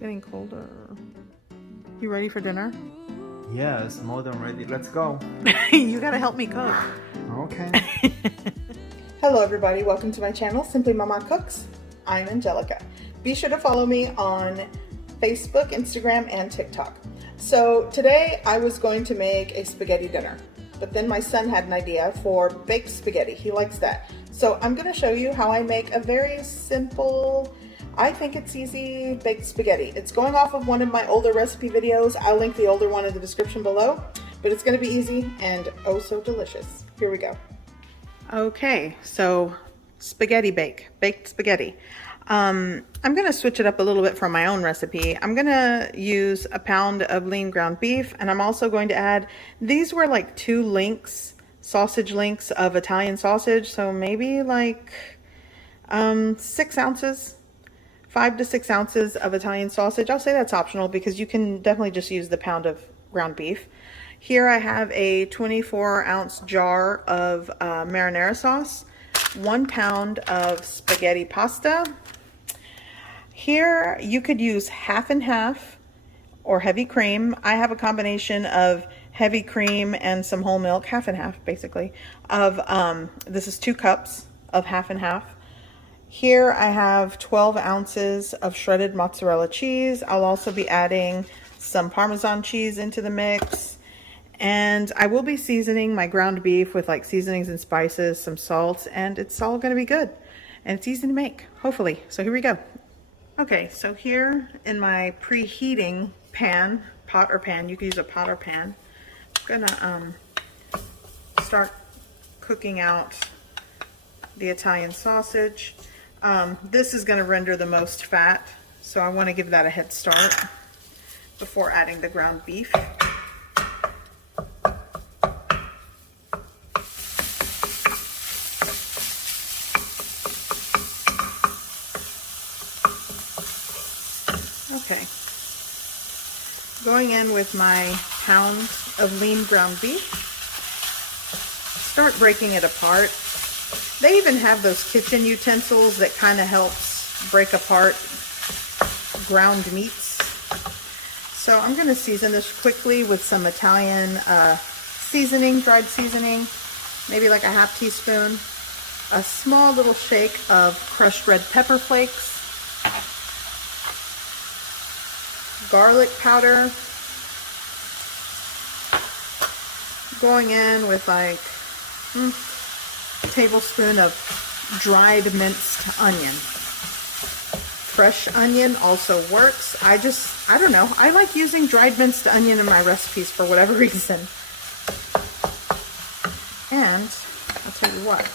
getting colder. You ready for dinner? Yes, more than ready. Let's go. You gotta help me cook. Okay. Hello everybody, welcome to my channel, Simply Mama Cooks. I'm Angelica. Be sure to follow me on Facebook, Instagram, and TikTok. So today I was going to make a spaghetti dinner, but then my son had an idea for baked spaghetti. He likes that. So I'm going to show you how I make a very simple, I think it's easy, baked spaghetti. It's going off of one of my older recipe videos. I'll link the older one in the description below, but it's going to be easy and oh so delicious. Here we go. Okay, so spaghetti baked spaghetti. I'm gonna switch it up a little bit from my own recipe. I'm gonna use a pound of lean ground beef, and I'm also going to add, these were like 2 links, sausage links of Italian sausage, so maybe like 6 ounces, 5 to 6 ounces of Italian sausage. I'll say that's optional because you can definitely just use the pound of ground beef. Here I have a 24-ounce jar of marinara sauce, 1 pound of spaghetti pasta. Here you could use half and half or heavy cream. I have a combination of heavy cream and some whole milk, half and half basically, of, this is 2 cups of half and half. Here I have 12 ounces of shredded mozzarella cheese. I'll also be adding some Parmesan cheese into the mix. And I will be seasoning my ground beef with like seasonings and spices, some salt, and it's all going to be good. And it's easy to make, hopefully. So here we go. Okay, so here in my preheating pan, pot or pan, you can use a pot or pan, I'm gonna start cooking out the Italian sausage. This is gonna render the most fat, so I wanna give that a head start before adding the ground beef. Okay, going in with my pound of lean ground beef. Start breaking it apart. They even have those kitchen utensils that kind of helps break apart ground meats. So I'm going to season this quickly with some Italian seasoning, dried seasoning, maybe like a half teaspoon, a small little shake of crushed red pepper flakes, garlic powder, going in with like a tablespoon of dried minced onion. Fresh onion also works. I don't know, I like using dried minced onion in my recipes for whatever reason. And I'll tell you what,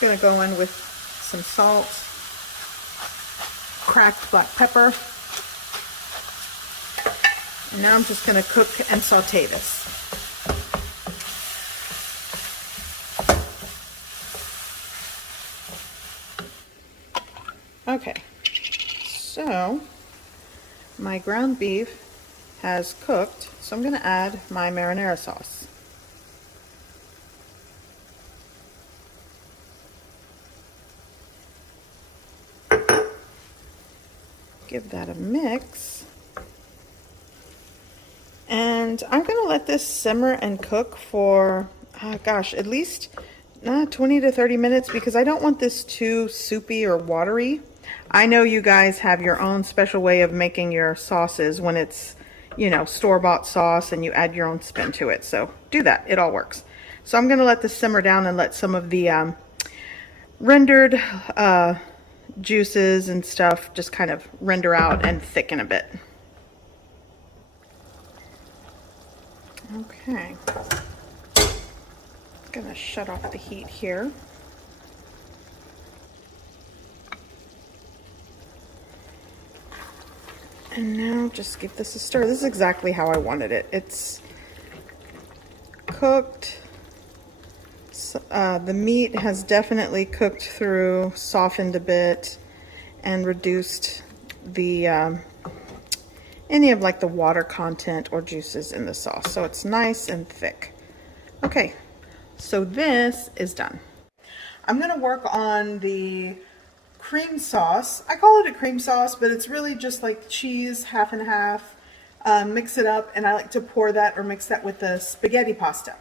I'm gonna go in with some salt, cracked black pepper. And now I'm just going to cook and saute this. Okay, so my ground beef has cooked, so I'm going to add my marinara sauce. Give that a mix. And I'm going to let this simmer and cook for, gosh, at least 20 to 30 minutes because I don't want this too soupy or watery. I know you guys have your own special way of making your sauces when it's, you know, store-bought sauce and you add your own spin to it. So do that. It all works. So I'm going to let this simmer down and let some of the rendered juices and stuff just kind of render out and thicken a bit. Okay, I'm gonna shut off the heat here. And now just give this a stir. This is exactly how I wanted it. It's cooked. The meat has definitely cooked through, softened a bit, and reduced the any of like the water content or juices in the sauce. So it's nice and thick. Okay, so this is done. I'm gonna work on the cream sauce. I call it a cream sauce, but it's really just like cheese, half and half. Mix it up, and I like to pour that or mix that with the spaghetti pasta.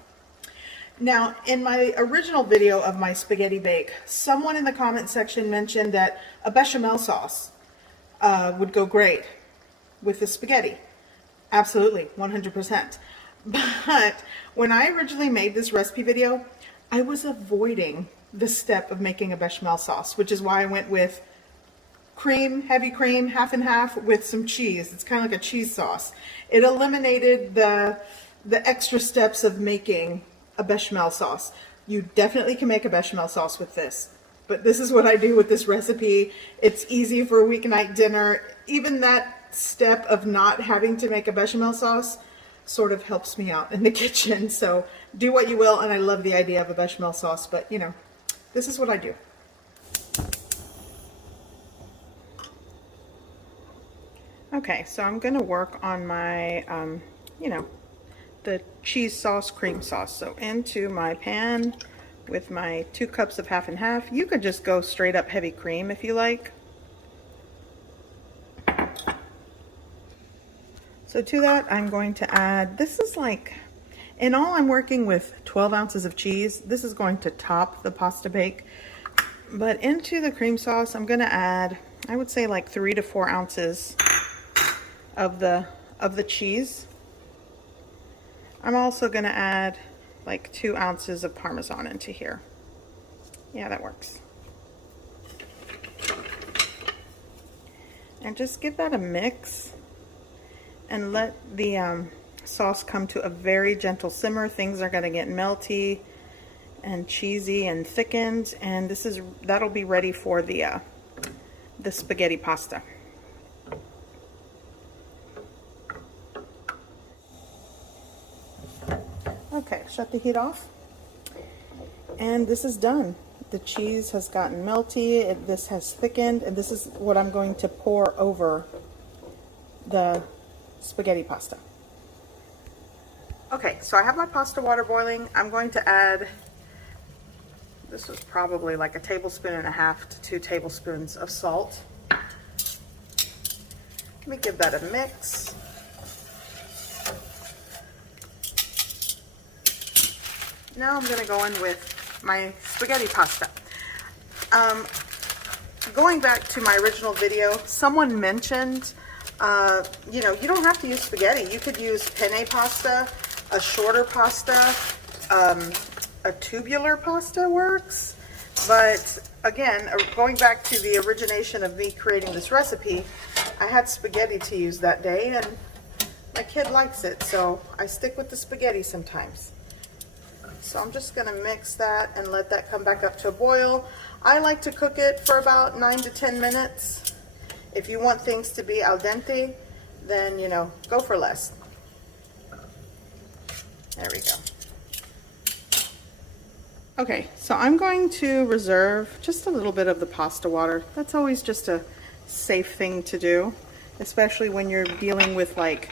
Now, in my original video of my spaghetti bake, someone in the comment section mentioned that a bechamel sauce would go great with the spaghetti. Absolutely, 100%. But when I originally made this recipe video, I was avoiding the step of making a bechamel sauce, which is why I went with cream, heavy cream, half and half with some cheese. It's kind of like a cheese sauce. It eliminated the extra steps of making a bechamel sauce. You definitely can make a bechamel sauce with this, but this is what I do with this recipe. It's easy for a weeknight dinner. Even that step of not having to make a bechamel sauce sort of helps me out in the kitchen. So do what you will, and I love the idea of a bechamel sauce, but you know, this is what I do. Okay, so I'm gonna work on my, you know, the cheese sauce, cream sauce. So into my pan with my 2 cups of half and half. You could just go straight up heavy cream if you like. So to that, I'm going to add, this is like, in all I'm working with 12 ounces of cheese. This is going to top the pasta bake. But into the cream sauce, I'm gonna add, I would say like 3 to 4 ounces of the cheese. I'm also gonna add like 2 ounces of parmesan into here. Yeah, that works. And just give that a mix and let the sauce come to a very gentle simmer. Things are gonna get melty and cheesy and thickened, and that'll be ready for the spaghetti pasta. Okay, shut the heat off. And this is done. The cheese has gotten melty, this has thickened, and this is what I'm going to pour over the spaghetti pasta. Okay, so I have my pasta water boiling. I'm going to add, this was probably like 1.5 tablespoons to 2 tablespoons of salt. Let me give that a mix. Now I'm going to go in with my spaghetti pasta. Going back to my original video, someone mentioned, you know, you don't have to use spaghetti. You could use penne pasta, a shorter pasta, a tubular pasta works. But again, going back to the origination of me creating this recipe, I had spaghetti to use that day, and my kid likes it, so I stick with the spaghetti sometimes. So I'm just going to mix that and let that come back up to a boil. I like to cook it for about 9 to 10 minutes. If you want things to be al dente, then, you know, go for less. There we go. Okay, so I'm going to reserve just a little bit of the pasta water. That's always just a safe thing to do, especially when you're dealing with, like,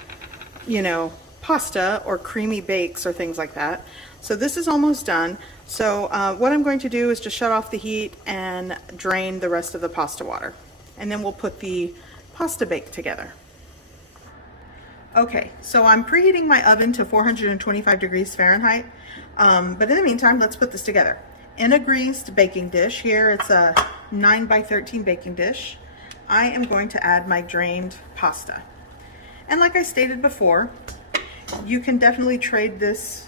you know, pasta or creamy bakes or things like that. So this is almost done. So what I'm going to do is just shut off the heat and drain the rest of the pasta water. And then we'll put the pasta bake together. Okay, so I'm preheating my oven to 425 degrees Fahrenheit. But in the meantime, let's put this together. In a greased baking dish, here it's a 9 by 13 baking dish, I am going to add my drained pasta. And like I stated before, you can definitely trade this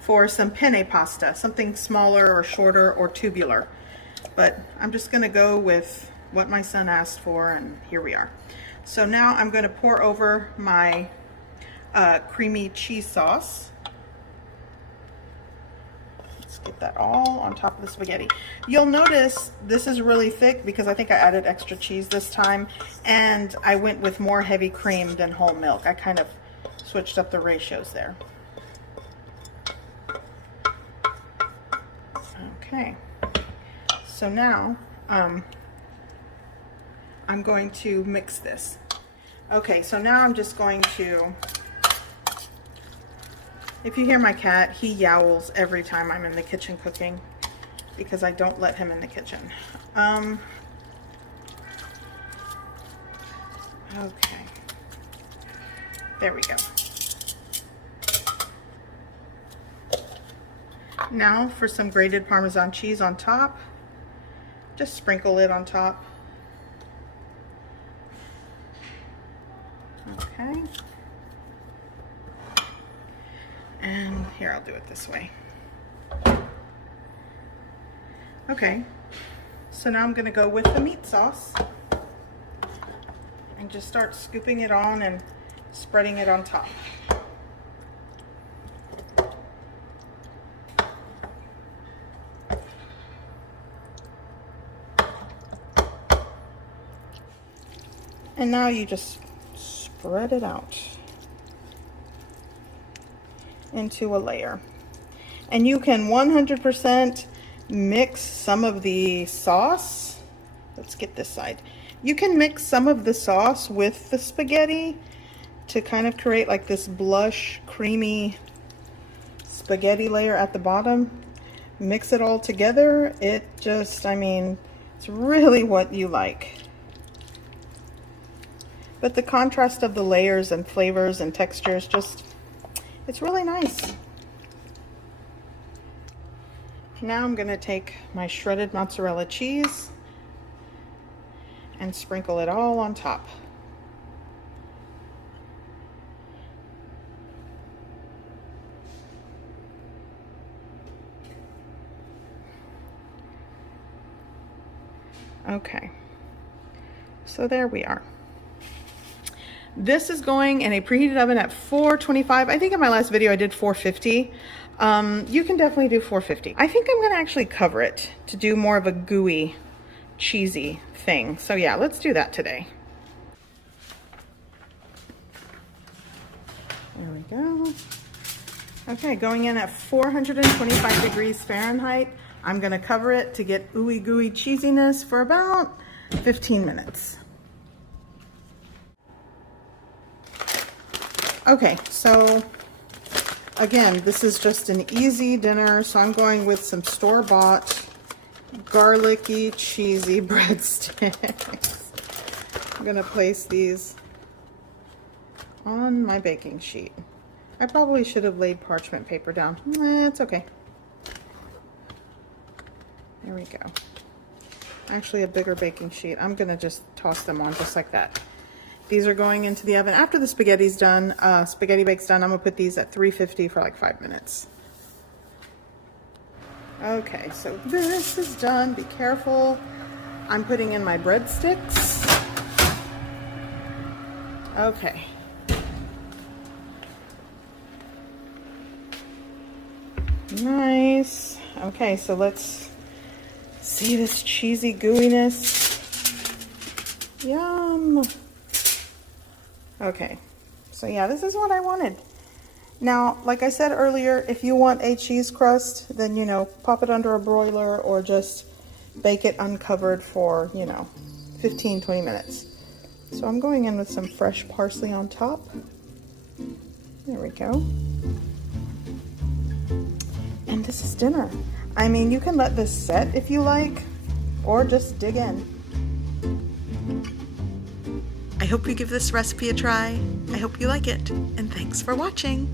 for some penne pasta, something smaller or shorter or tubular. But I'm just going to go with what my son asked for, and here we are. So now I'm going to pour over my creamy cheese sauce. Let's get that all on top of the spaghetti. You'll notice this is really thick because I think I added extra cheese this time, and I went with more heavy cream than whole milk. I kind of switched up the ratios there. Okay, so now I'm going to mix this. Okay, so now I'm just going to, if you hear my cat, he yowls every time I'm in the kitchen cooking because I don't let him in the kitchen. Okay. There we go. Now for some grated Parmesan cheese on top. Just sprinkle it on top. Okay. And here, I'll do it this way. Okay. So now I'm going to go with the meat sauce and just start scooping it on and spreading it on top. And now you just spread it out into a layer. And you can 100% mix some of the sauce. Let's get this side. You can mix some of the sauce with the spaghetti to kind of create like this blush, creamy spaghetti layer at the bottom. Mix it all together. It just, I mean, it's really what you like. But the contrast of the layers and flavors and textures, just, it's really nice. Now I'm going to take my shredded mozzarella cheese and sprinkle it all on top. Okay, so there we are. This is going in a preheated oven at 425. I think in my last video I did 450. You can definitely do 450. I think I'm gonna actually cover it to do more of a gooey, cheesy thing. So yeah, let's do that today. There we go. Okay, going in at 425 degrees Fahrenheit. I'm gonna cover it to get ooey gooey cheesiness for about 15 minutes. Okay, so again, this is just an easy dinner, so I'm going with some store-bought garlicky, cheesy breadsticks. I'm gonna place these on my baking sheet. I probably should have laid parchment paper down. It's okay. There we go. Actually, a bigger baking sheet. I'm gonna just toss them on just like that. These are going into the oven. After the spaghetti's done, spaghetti bake's done, I'm gonna put these at 350 for like 5 minutes. Okay, so this is done. Be careful. I'm putting in my breadsticks. Okay. Nice. Okay, so let's see this cheesy gooiness. Yum. Okay, so yeah, this is what I wanted. Now, like I said earlier, if you want a cheese crust, then, you know, pop it under a broiler or just bake it uncovered for, you know, 15-20 minutes. So I'm going in with some fresh parsley on top. There we go. And this is dinner. I mean, you can let this set if you like, or just dig in. I hope you give this recipe a try. I hope you like it, and thanks for watching.